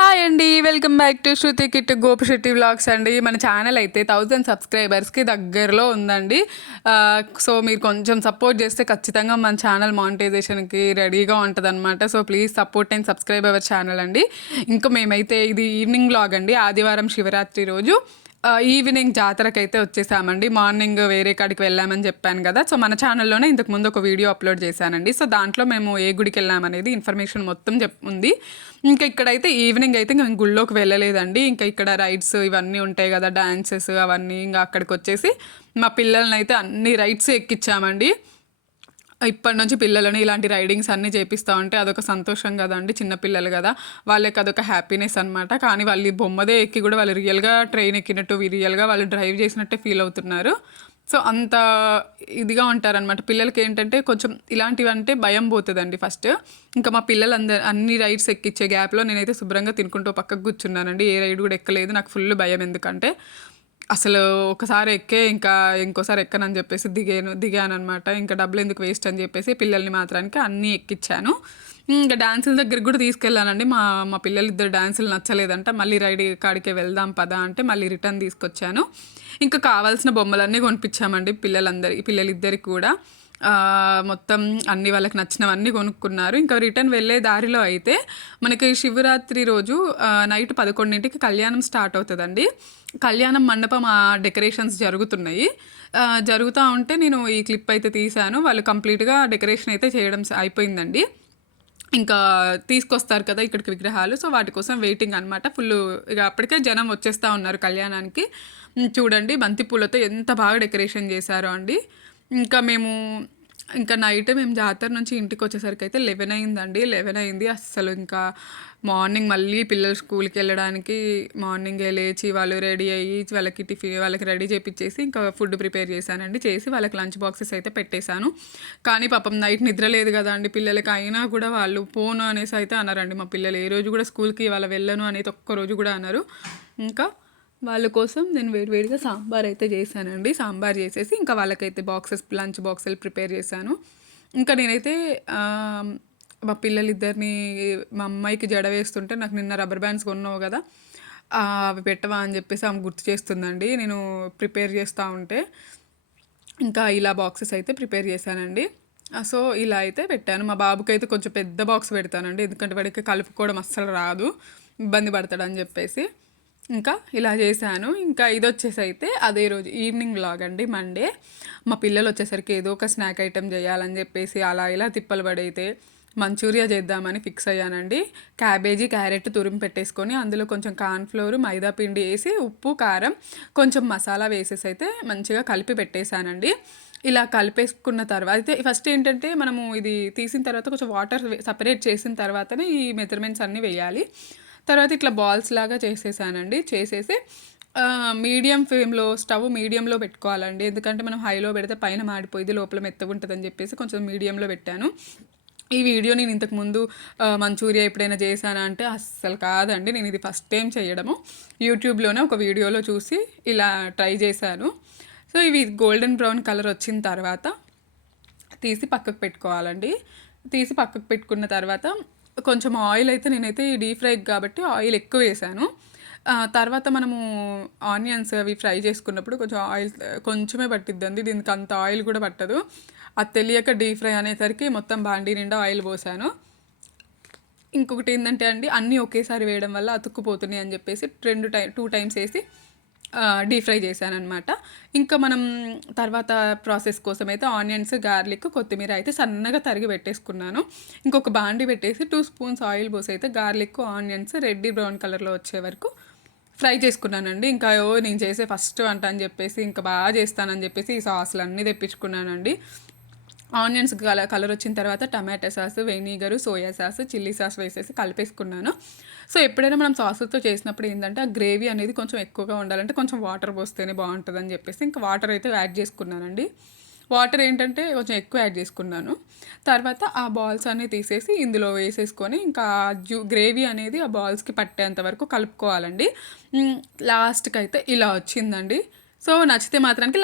Hi అండి, welcome back to Shruti kit Gopisetty vlogs అండి. మన ఛానల్ అయితే 1000 సబ్స్క్రైబర్స్కి దగ్గరలో ఉందండి. సో మీరు కొంచెం సపోర్ట్ చేస్తే ఖచ్చితంగా మన ఛానల్ మానిటైజేషన్కి రెడీగా ఉంటుంది అనమాట. So please support and subscribe our channel అండి. ఇంకా మేమైతే ఇది ఈవినింగ్ వ్లాగ్ అండి. ఆదివారం శివరాత్రి రోజు ఈవినింగ్ జాతరకైతే వచ్చేసామండి. మార్నింగ్ వేరే కాడికి వెళ్ళామని చెప్పాను కదా. సో మన ఛానల్లోనే ఇంతకు ముందు ఒక వీడియో అప్లోడ్ చేశానండి. సో దాంట్లో మేము ఏ గుడికి వెళ్ళామనేది ఇన్ఫర్మేషన్ మొత్తం ఉంది. ఇంకా ఇక్కడైతే ఈవినింగ్ అయితే మేము గుళ్ళోకి వెళ్ళలేదండి. ఇంకా ఇక్కడ రైడ్స్ ఇవన్నీ ఉంటాయి కదా, డాన్సెస్ అవన్నీ. ఇంకా అక్కడికి వచ్చేసి మా పిల్లల్ని అయితే అన్ని రైడ్స్ ఎక్కించామండి. ఇప్పటి నుంచి పిల్లలని ఇలాంటి రైడింగ్స్ అన్నీ చేపిస్తూ ఉంటే అదొక సంతోషం కదండి. చిన్నపిల్లలు కదా, వాళ్ళకి అదొక హ్యాపీనెస్ అనమాట. కానీ వాళ్ళు ఈ బొమ్మదే ఎక్కి కూడా వాళ్ళు రియల్గా ట్రైన్ ఎక్కినట్టు, రియల్గా వాళ్ళు డ్రైవ్ చేసినట్టే ఫీల్ అవుతున్నారు. సో అంత ఇదిగా ఉంటారనమాట. పిల్లలకి ఏంటంటే కొంచెం ఇలాంటివి అంటే భయం పోతుందండి ఫస్ట్. ఇంకా మా పిల్లలందరూ అన్ని రైడ్స్ ఎక్కిచ్చే గ్యాప్లో నేనైతే శుభ్రంగా తినుకుంటూ పక్కకు కూర్చున్నానండి. ఏ రైడ్ కూడా ఎక్కలేదు. నాకు ఫుల్ భయం. ఎందుకంటే అసలు ఒకసారి ఎక్కే ఇంకా ఇంకోసారి ఎక్కనని చెప్పేసి దిగాను అనమాట. ఇంకా డబ్బులు ఎందుకు వేస్ట్ అని చెప్పేసి పిల్లల్ని మాత్రానికి అన్నీ ఎక్కించాను. ఇంకా డాన్సుల దగ్గరికి కూడా తీసుకెళ్ళానండి. మా పిల్లలిద్దరు డాన్సులు నచ్చలేదంట. మళ్ళీ రైడ్ కాడికే వెళ్దాం పదా అంటే మళ్ళీ రిటర్న్ తీసుకొచ్చాను. ఇంకా కావాల్సిన బొమ్మలన్నీ కొనిపించామండి పిల్లలిద్దరికి కూడా. మొత్తం అన్ని వాళ్ళకి నచ్చినవన్నీ కొనుక్కున్నారు. ఇంకా రిటర్న్ వెళ్ళే దారిలో అయితే మనకి శివరాత్రి రోజు నైట్ 11ంటికి కళ్యాణం స్టార్ట్ అవుతుందండి. కళ్యాణం మండపం డెకరేషన్స్ జరుగుతున్నాయి. జరుగుతూ ఉంటే నేను ఈ క్లిప్ అయితే తీశాను. వాళ్ళు కంప్లీట్గా డెకరేషన్ అయితే చేయడం అయిపోయిందండి. ఇంకా తీసుకొస్తారు కదా ఇక్కడికి విగ్రహాలు. సో వాటి కోసం వెయిటింగ్ అనమాట. ఫుల్ ఇక అప్పటికే జనం వచ్చేస్తూ ఉన్నారు కళ్యాణానికి. చూడండి బంతిపూలతో ఎంత బాగా డెకరేషన్ చేశారో అండి. ఇంకా నైట్ మేము జాతర నుంచి ఇంటికి వచ్చేసరికి అయితే 11 అయిందండి. 11 అయింది. అస్సలు ఇంకా మార్నింగ్ మళ్ళీ పిల్లలు స్కూల్కి వెళ్ళడానికి మార్నింగే లేచి వాళ్ళు రెడీ అయ్యి వాళ్ళకి రెడీ చేయించేసి ఇంకా ఫుడ్ ప్రిపేర్ చేశానండి. చేసి వాళ్ళకి లంచ్ బాక్సెస్ అయితే పెట్టేశాను. కానీ పాపం నైట్ నిద్ర లేదు కదా అండి పిల్లలకి. అయినా కూడా వాళ్ళు పోను అనేసి అయితే అన్నారండి మా పిల్లలు. ఏ రోజు కూడా స్కూల్కి వాళ్ళ వెళ్ళను అనేది ఒక్కరోజు కూడా అన్నారు. ఇంకా వాళ్ళ కోసం నేను వేడివేడిగా సాంబార్ అయితే చేశానండి. సాంబార్ చేసేసి ఇంకా వాళ్ళకైతే లంచ్ బాక్సులు ప్రిపేర్ చేశాను. ఇంకా నేనైతే మా పిల్లలిద్దరిని మా అమ్మాయికి జడ వేస్తుంటే నాకు నిన్న రబ్బర్ బ్యాండ్స్ కొన్నావు కదా అవి పెట్టవా అని చెప్పేసి ఆమె గుర్తు చేస్తుందండి. నేను ప్రిపేర్ చేస్తూ ఉంటే ఇంకా ఇలా బాక్సెస్ అయితే ప్రిపేర్ చేశానండి. సో ఇలా అయితే పెట్టాను. మా బాబుకి అయితే కొంచెం పెద్ద బాక్స్ పెడతానండి. ఎందుకంటే వాడికి కలుపుకోవడం అస్సలు రాదు, ఇబ్బంది పడతాడని చెప్పేసి ఇంకా ఇలా చేశాను. ఇంకా ఇది వచ్చేసి అయితే అదే రోజు ఈవినింగ్ వ్లాగ్ అండి. మండే మా పిల్లలు వచ్చేసరికి ఏదో ఒక స్నాక్ ఐటెం చేయాలని చెప్పేసి అలా ఇలా తిప్పలు పడైతే మంచూరియా చేద్దామని ఫిక్స్ అయ్యానండి. క్యాబేజీ క్యారెట్ తురిమి పెట్టేసుకొని అందులో కొంచెం కార్న్ఫ్లోర్ మైదా పిండి వేసి ఉప్పు కారం కొంచెం మసాలా వేసేసి అయితే మంచిగా కలిపి పెట్టేశానండి. ఇలా కలిపేసుకున్న తర్వాత అయితే ఫస్ట్ ఏంటంటే మనము ఇది తీసిన తర్వాత కొంచెం వాటర్ సపరేట్ చేసిన తర్వాతనే ఈ మెజర్మెంట్స్ అన్నీ వేయాలి. తర్వాత ఇట్లా బాల్స్ లాగా చేసేసానండి. చేసేసి మీడియం ఫ్లేమ్లో స్టవ్ మీడియంలో పెట్టుకోవాలండి. ఎందుకంటే మనం హైలో పెడితే పైన మాడిపోయింది, లోపల మెత్తగా ఉంటుందని చెప్పేసి కొంచెం మీడియంలో పెట్టాను. ఈ వీడియో నేను ఇంతకుముందు మంచూరియా ఎప్పుడైనా చేశానా అంటే అస్సలు కాదండి. నేను ఇది ఫస్ట్ టైం చేయడము. యూట్యూబ్లోనే ఒక వీడియోలో చూసి ఇలా ట్రై చేశాను. సో ఇవి గోల్డెన్ బ్రౌన్ కలర్ వచ్చిన తర్వాత తీసి పక్కకు పెట్టుకోవాలండి. తీసి పక్కకు పెట్టుకున్న తర్వాత కొంచెం ఆయిల్ అయితే నేనైతే డీప్ ఫ్రై కాబట్టి ఆయిల్ ఎక్కువ వేసాను. తర్వాత మనము ఆనియన్స్ అవి ఫ్రై చేసుకున్నప్పుడు కొంచెం ఆయిల్ కొంచెమే పట్టిద్దండి. దీనికి అంత ఆయిల్ కూడా పట్టదు. అది తెలియక డీప్ ఫ్రై అనేసరికి మొత్తం బాండీ నిండా ఆయిల్ పోసాను. ఇంకొకటి ఏంటంటే అండి, అన్నీ ఒకేసారి వేయడం వల్ల అతుక్కుపోతున్నాయి అని చెప్పేసి 2 టైమ్స్ వేసి డీప్ ఫ్రై చేశాను అనమాట. ఇంకా మనం తర్వాత ప్రాసెస్ కోసం అయితే ఆనియన్స్, గార్లిక్, కొత్తిమీర అయితే సన్నగా తరిగి పెట్టేసుకున్నాను. ఇంకొక బాండి పెట్టేసి 2 స్పూన్స్ ఆయిల్ పోసి అయితే గార్లిక్, ఆనియన్స్ రెడ్డి బ్రౌన్ కలర్లో వచ్చే వరకు ఫ్రై చేసుకున్నానండి. ఇంకా నేను చేసే ఫస్ట్ వంట అని చెప్పేసి ఇంకా బాగా చేస్తానని చెప్పేసి ఈ సాసులు అన్నీ తెప్పించుకున్నానండి. ఆనియన్స్ కలర్ వచ్చిన తర్వాత టమాటా sauce, vinegar, soya sauce, chilli sauce వేసేసి కలిపేసుకున్నాను. సో ఎప్పుడైనా మనం సాసులతో చేసినప్పుడు ఏంటంటే ఆ గ్రేవీ అనేది కొంచెం ఎక్కువగా ఉండాలంటే కొంచెం వాటర్ పోస్తేనే బాగుంటుందని చెప్పేసి ఇంకా వాటర్ అయితే యాడ్ చేసుకున్నానండి. వాటర్ ఏంటంటే కొంచెం ఎక్కువ యాడ్ చేసుకున్నాను. తర్వాత ఆ బాల్స్ అన్నీ తీసేసి ఇందులో వేసేసుకొని ఇంకా గ్రేవీ అనేది ఆ బాల్స్కి పట్టేంత వరకు కలుపుకోవాలండి. లాస్ట్కి అయితే ఇలా వచ్చిందండి. సో నచ్చితే మాత్రానికి